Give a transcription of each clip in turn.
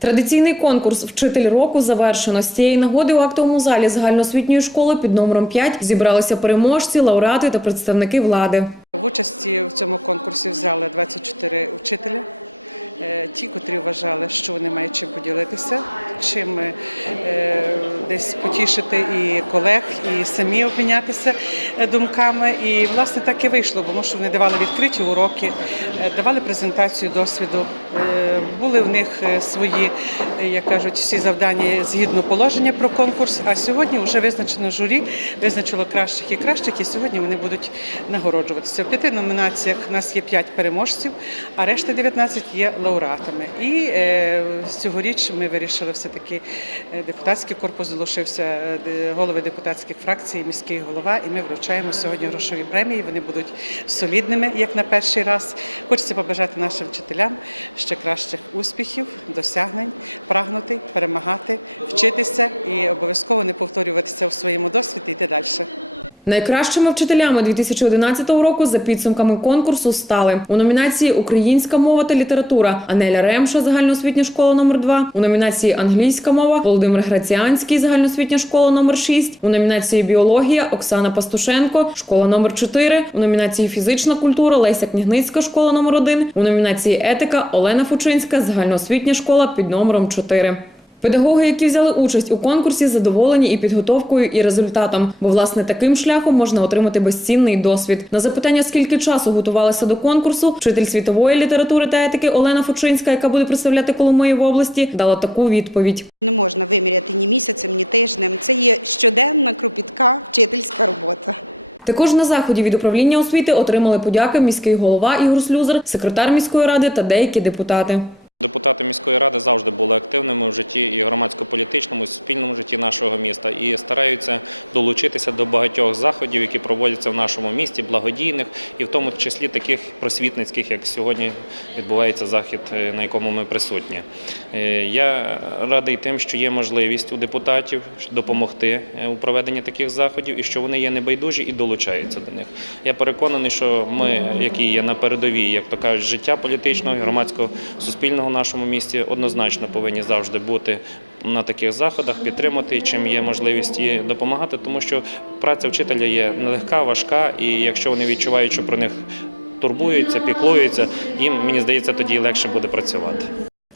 Традиційний конкурс Вчитель року завершено. З цієї нагоди у актовому залі загальноосвітньої школи під номером 5 зібралися переможці, лауреати та представники влади. В участі в цьому конкурсі взяли 24 вчителя. Е, Ті, котрі вважали, що вони мають чим поділитися, чим е, десь потішити і колег, і самі обмінятися е, думками. І власне так і вийшло, тому що вони давали відкриті уроки, давали презентацію досвіду. Були в них свої, як кажуть, всі завдання згідно положення про конкурс. А сьогодні вже визначено журі, визначило кращих і кращих, і сьогодні вони будуть нагороджуватися. В п'яти номінаціях у нас є п'ять переможців, а решта 19 є лауреатами. І е, цьогоріч ми вирішили все-таки е, депутатський корпус залишився е, голови депутатських фракцій, міський голова, і ми вручаємо сьогодні грошові премії. Вони будуть солідними, як на перший раз. Хочеться побажати нашим вчителям ще кращих успіхів, досягнень, прагнути, перемагати, вчитися і обов'язково не повторюватися у своєму досвіді йти далі. Найкращими вчителями 2011 року за підсумками конкурсу стали у номінації Українська мова та література Анеля Ремша, загальноосвітня школа номер 2 у номінації Англійська мова Володимир Граціанський, загальноосвітня школа номер 6 у номінації Біологія Оксана Пастушенко, школа номер 4 у номінації Фізична культура Леся Княгницька, школа номер 1 у номінації Етика Олена Фучинська, загальноосвітня школа під номером 4. Педагоги, які взяли участь у конкурсі, задоволені і підготовкою, і результатом, бо власне таким шляхом можна отримати безцінний досвід. На запитання, скільки часу готувалася до конкурсу, вчитель світової літератури та етики Олена Фучинська, яка буде представляти Коломиї в області, дала таку відповідь. Не можна виміряти ні місяцем, ні тижнем. Це є щоденна кропітка вчительська робота. Також на заході від управління освіти отримали подяки міський голова Ігор Слюзер, секретар міської ради та деякі депутати. Депутати міської ради завжди були активними в житті і громадсько-політичному, і суспільному житті нашого міста і стараються долучитися до багатьох заходів, які проводяться в нашому місті, благодійних і в тому числі таких просвітницьких, як сьогодні відбувається захід, е, на якому ми присутні. Е, Я радий тим, що є можливість у депутатів допомогти е, у проведенні таких заходів і що вони є небайдужі і долучаються до них. Я переконаний, що ми, які є на передовій, як то кажуть, життя політичного і громадського суспільного в нашому місті, однозначно повинні завжди бути на таких заходах, підтримати, чим є можливість і допомагати, тому що праця вчителя є нелегка, важка, і якщо вони відчувають, що про них турбуються, піклуються, їм мені здається, тоді легше буде працювати.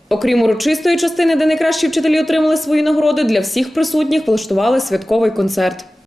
Окрім урочистої частини, де найкращі вчителі отримали свої нагороди, для всіх присутніх влаштували святковий концерт.